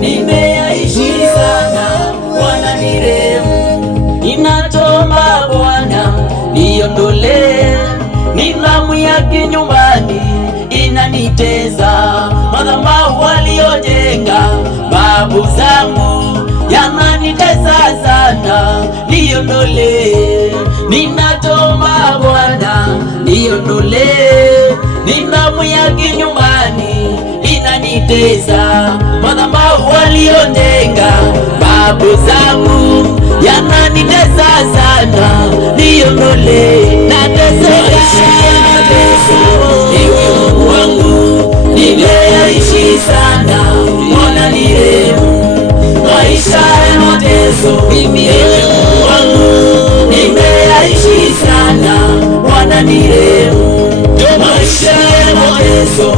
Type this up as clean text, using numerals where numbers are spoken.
nimeyaishi sana, Bwana nirehemu. Ninatomba Bwana niondolee, nidhamu ya kinyumbani inanitesa, madhabahu waliojenga babu zangu yananitesa sana, niondolee. Ninatomba Bwana niondolee, nidhamu ya kinyumbani inanitesa, madhabahu waliojenga babu zangu yananitesa sana, niondolee. Nateseka, ewe Mungu wangu, nimeyaishi sana, Bwana nirehemu. Maisha ya mateso, ewe Mungu wangu, nimeyaishi sana, Bwana nirehemu. Maisha ya mateso,